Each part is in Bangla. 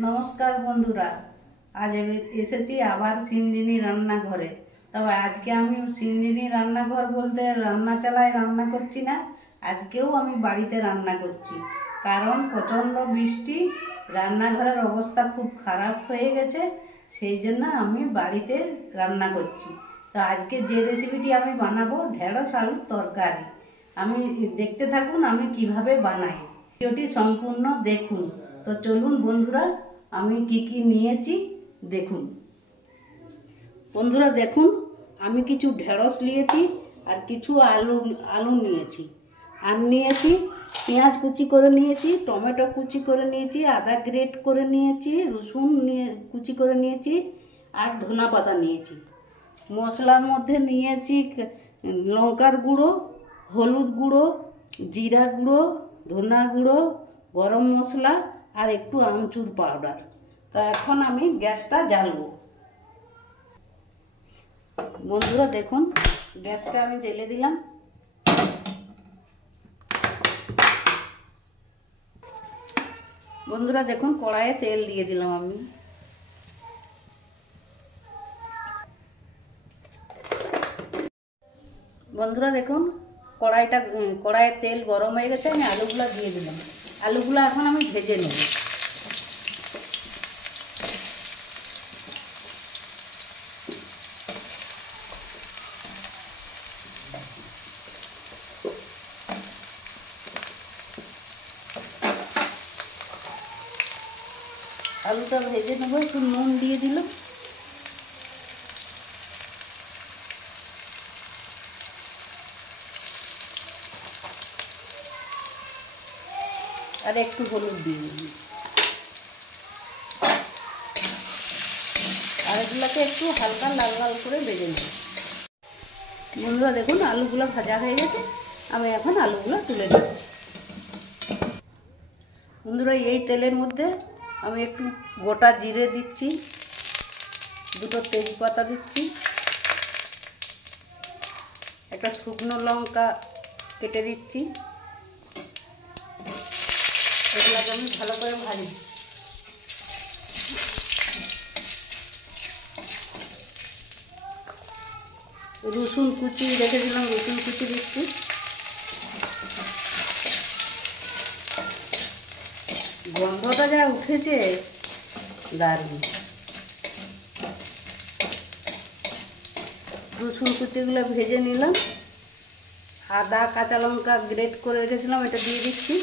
নমস্কার বন্ধুরা, আজ এসেছি আবার সিঞ্জিনি রান্নাঘরে। তবে আজকে আমি সিঞ্জিনি রান্নাঘর বলতে রান্না চালায় রান্না করছি না, আজকেও আমি বাড়িতে রান্না করছি। কারণ প্রচণ্ড বৃষ্টি, রান্নাঘরের অবস্থা খুব খারাপ হয়ে গেছে, সেই জন্য আমি বাড়িতে রান্না করছি। তো আজকে যে রেসিপিটি আমি বানাবো, ঢেঁড়স আলুর তরকারি। আমি দেখতে থাকুন আমি কিভাবে বানাই, ভিডিওটি সম্পূর্ণ দেখুন। তো চলুন বন্ধুরা, আমি কি কি নিয়েছি দেখুন। বন্ধুরা দেখুন, আমি কিছু ঢেঁড়স নিয়েছি আর কিছু আলু নিয়েছি, আর নিয়েছি পেঁয়াজ কুচি করে নিয়েছি, টমেটো কুচি করে নিয়েছি, আদা গ্রেট করে নিয়েছি, রসুন কুচি করে নিয়েছি, আর ধনা পাতা নিয়েছি। মশলার মধ্যে নিয়েছি লঙ্কার গুঁড়ো, হলুদ গুঁড়ো, জিরা গুঁড়ো, ধনা গুঁড়ো, গরম মশলা আর একটু আমচুর পাউডার। তো এখন আমি গ্যাসটা জ্বালবো। বন্ধুরা দেখুন, গ্যাসটা আমি জ্বেলে দিলাম। বন্ধুরা দেখুন, কড়াইয়ে তেল দিয়ে দিলাম আমি। বন্ধুরা দেখুন, কড়াইয়ের তেল গরম হয়ে গেছে, আমি আলুগুলো দিয়ে দিলাম। আলুগুলো এখন আমি ভেজে নেব। আলুটা ভেজে নেবো, একটু নুন দিয়ে দিলাম। আর একটু হলুদ দিয়ে দিলাম। আর এগুলোকে একটু হালকা লাল লাল করে ভেজে নেব। বন্ধুরা দেখুন, আলুগুলো ভাজা হয়ে গেছে, আমি এখন আলুগুলো তুলে নিচ্ছি। বন্ধুরা এই তেলের মধ্যে আমি একটু গোটা জিরে দিচ্ছি, দুটো তেজপাতা দিচ্ছি, একটা শুকনো লঙ্কা কেটে দিচ্ছি। এগুলোকে আমি ভালো করে ভাজি। রসুন কুচি রেখেছিলাম, রসুন কুচি দিচ্ছি। গন্ধটা যা উঠেছে দারুণ। রসুন কুচিগুলো ভেজে নিলাম। আদা কাঁচা লঙ্কা গ্রেট করে রেখেছিলাম, এটা দিয়ে দিচ্ছি।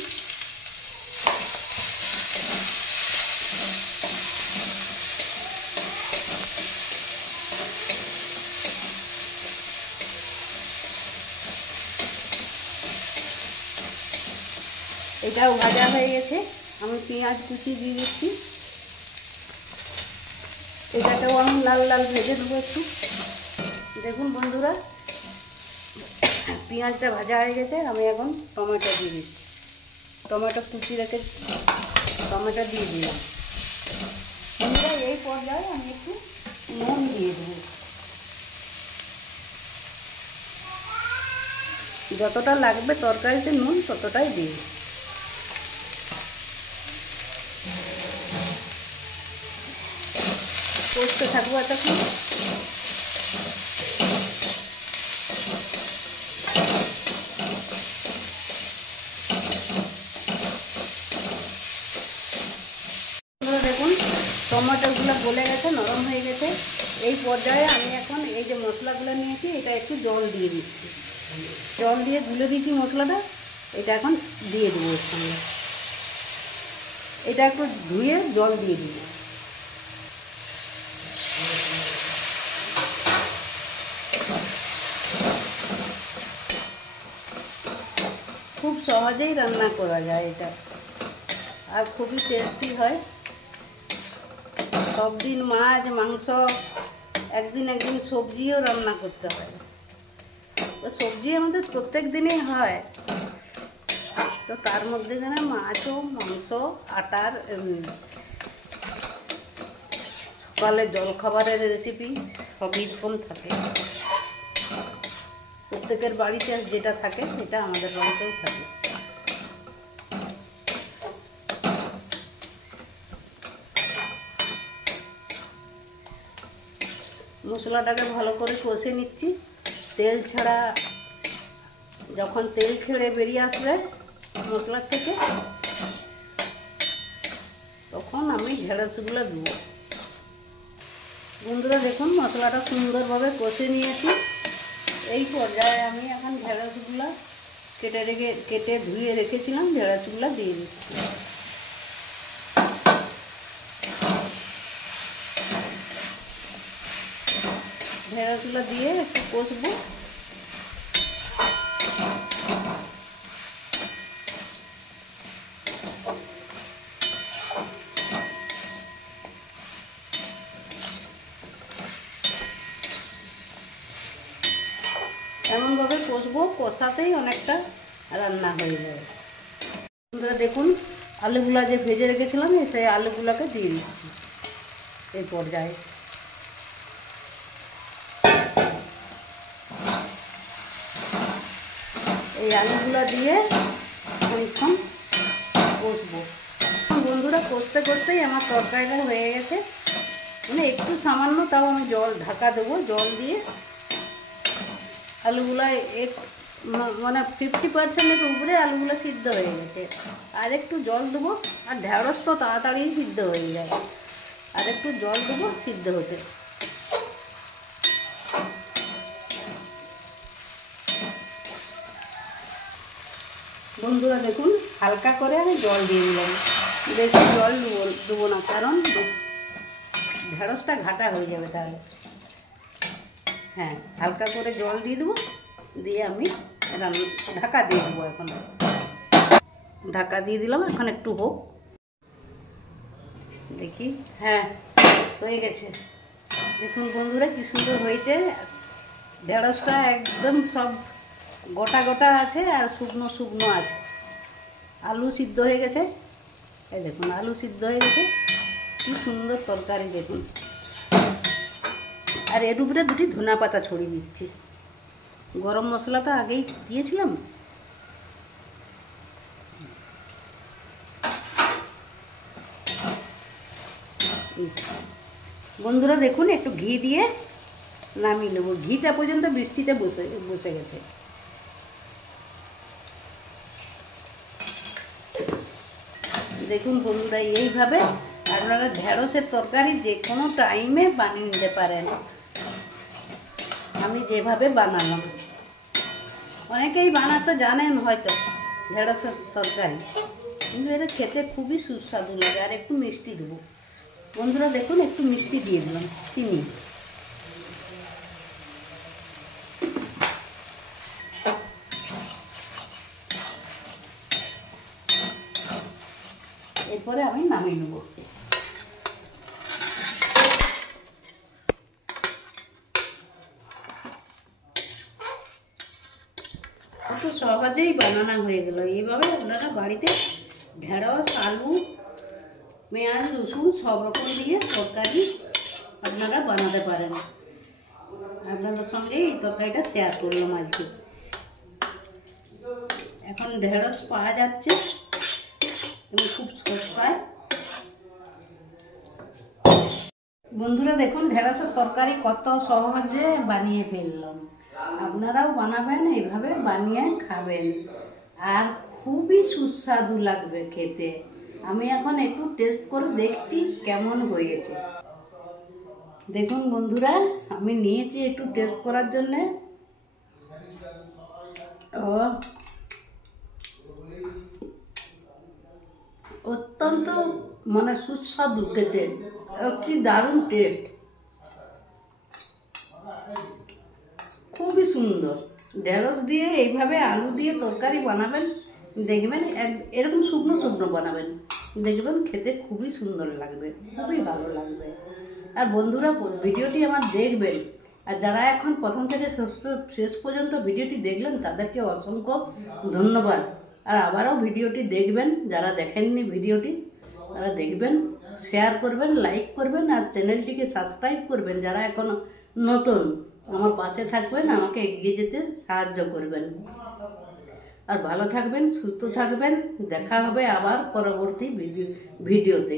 এটাও ভাজা হয়ে গেছে, আমি পেঁয়াজ কুচি দিয়ে দিচ্ছি। এটাকেও আমি লাল লাল ভেজে নেবো একটু। দেখুন বন্ধুরা, পেঁয়াজটা ভাজা হয়ে গেছে, আমি এখন টমেটো দিয়ে দিচ্ছি। টমেটো কুচি রেখে টমেটো দিয়ে দিলাম। বন্ধুরা এই পর্যায়ে আমি একটু নুন দিয়ে দেবো। যতটা লাগবে তরকারিতে নুন ততটাই দিই। কষতে থাকবো এতক্ষণ। দেখুন টমেটোগুলো গলে গেছে, নরম হয়ে গেছে। এই পর্যায়ে আমি এখন এই যে মশলাগুলো নিয়েছি, এটা একটু জল দিয়ে দিচ্ছি। জল দিয়ে গুলে দিচ্ছি মশলাটা, এটা এখন দিয়ে দেবো এর সঙ্গে। এটা একটু ধুয়ে জল দিয়ে দিব। খুব সহজেই রান্না করা যায় এটা, আর খুবই টেস্টি হয়। সব দিন মাছ মাংস, একদিন একদিন সবজিও রান্না করতে হয়। তো সবজি আমাদের প্রত্যেক দিনই হয়, তো তার মধ্যে এখানে মাছও মাংস আটার সকালে জলখাবারের রেসিপি সবই রকম থাকে। প্রত্যেকের বাড়িতে যেটা থাকে সেটা আমাদের বাড়িতেও থাকে। মশলাটাকে ভালো করে কষে নিচ্ছি। তেল ছাড়া, যখন তেল ছেড়ে বেরিয়ে আসবে মশলার থেকে, তখন আমি ঢেঁড়সগুলো দেবো। বন্ধুরা দেখুন মশলাটা সুন্দরভাবে কষে নিয়েছি। এই পর্যায়ে আমি এখন ঢেঁড়সগুলো কেটে ধুয়ে রেখেছিলাম, ঢেঁড়সগুলো দিয়ে দিচ্ছি। ঢেঁড়সগুলো দিয়ে একটু কষবো। এমনভাবে কষবো, কষাতেই অনেকটা রান্না হয়ে যাবে। বন্ধুরা দেখুন আলুগুলা যে ভেজে রেখেছিলাম সেই আলুগুলোকে দিয়ে দিচ্ছি এই পর্যায়ে। এই আলুগুলো দিয়ে অনেকক্ষণ কষবো। বন্ধুরা কষতে কষতেই আমার তরকারিটা হয়ে গেছে, মানে একটু সামান্য, তাও আমি জল ঢাকা দেবো। জল দিয়ে আলুগুলো মানে 50% উপরে আলুগুলো সিদ্ধ হয়ে গেছে। আর একটু জল দেবো, আর ঢেঁড়স তো তাড়াতাড়ি সিদ্ধ হয়ে যায়। আর একটু জল দেবো সিদ্ধ হতে। বন্ধুরা দেখুন হালকা করে আমি জল দিয়ে দিলাম, বেশি জল দেবো না, কারণ ঢেঁড়সটা ঘাটা হয়ে যাবে তাহলে। হ্যাঁ, হালকা করে জল দিয়ে দেবো, দিয়ে আমি ঢাকা দিয়ে দেবো। এখন ঢাকা দিয়ে দিলাম, এখন একটু হোক দেখি। হ্যাঁ, হয়ে গেছে। দেখুন বন্ধুরা কি সুন্দর হয়েছে। ঢেঁড়সটা একদম সব গোটা গোটা আছে আর শুকনো শুকনো আছে। আলু সিদ্ধ হয়ে গেছে, এই দেখুন আলু সিদ্ধ হয়ে গেছে। কি সুন্দর তরকারি দেখুন। আর এর উপরে দুটি ধনা পাতা ছড়িয়ে দিচ্ছি। গরম মশলা তো আগেই দিয়েছিলাম। বন্ধুরা দেখুন একটু ঘি দিয়ে নামিয়ে নেবো। ঘিটা পর্যন্ত বৃষ্টিতে বসে গেছে। দেখুন বন্ধুরা এইভাবে আপনারা ঢেঁড়সের তরকারি যে কোনো টাইমে বানিয়ে নিতে পারেন। আমি যেভাবে বানালাম, অনেকেই বানাতে জানেন হয়তো ঢেঁড়সের তরকারি, কিন্তু এটা খেতে খুবই সুস্বাদু লাগে। আর একটু মিষ্টি দেবো। বন্ধুরা দেখুন একটু মিষ্টি দিয়ে দিলাম, চিনি। এরপরে আমি নামিয়ে নেব। একটু সহজেই বানানো হয়ে গেল। এইভাবে আপনারা বাড়িতে ঢেঁড়স, আলু, পেঁয়াজ, রসুন সব রকম দিয়ে তরকারি আপনারা বানাতে পারেন। আপনাদের সঙ্গে এই তরকারিটা শেয়ার করলাম আজকে। এখন ঢেঁড়স পাওয়া যাচ্ছে এবং খুব সস্তায়। বন্ধুরা দেখুন ঢেঁড়সের তরকারি কত সহজে বানিয়ে ফেললাম। আপনারাও বানাবেন, এইভাবে বানিয়ে খাবেন, আর খুবই সুস্বাদু লাগবে খেতে। আমি এখন একটু টেস্ট করে দেখছি কেমন হয়েছে। দেখুন বন্ধুরা আমি নিয়েছি একটু টেস্ট করার জন্যে। অত্যন্ত মানে সুস্বাদু খেতে, কি দারুণ টেস্ট, খুবই সুন্দর। ঢেঁড়স দিয়ে এইভাবে আলু দিয়ে তরকারি বানাবেন, দেখবেন এরকম শুকনো শুকনো বানাবেন, দেখবেন খেতে খুবই সুন্দর লাগবে, খুবই ভালো লাগবে। আর বন্ধুরা ভিডিওটি আমার দেখবেন, আর যারা এখন প্রথম থেকে শেষ পর্যন্ত ভিডিওটি দেখলেন তাদেরকে অসংখ্য ধন্যবাদ। আর আবারও ভিডিওটি দেখবেন, যারা দেখেননি ভিডিওটি তারা দেখবেন, শেয়ার করবেন, লাইক করবেন, আর চ্যানেলটিকে সাবস্ক্রাইব করবেন। যারা এখনো নতুন আমার পাশে থাকবেন, আমাকে এগিয়ে যেতে সাহায্য করবেন। আর ভালো থাকবেন, সুস্থ থাকবেন। দেখা হবে আবার পরবর্তী ভিডিওতে।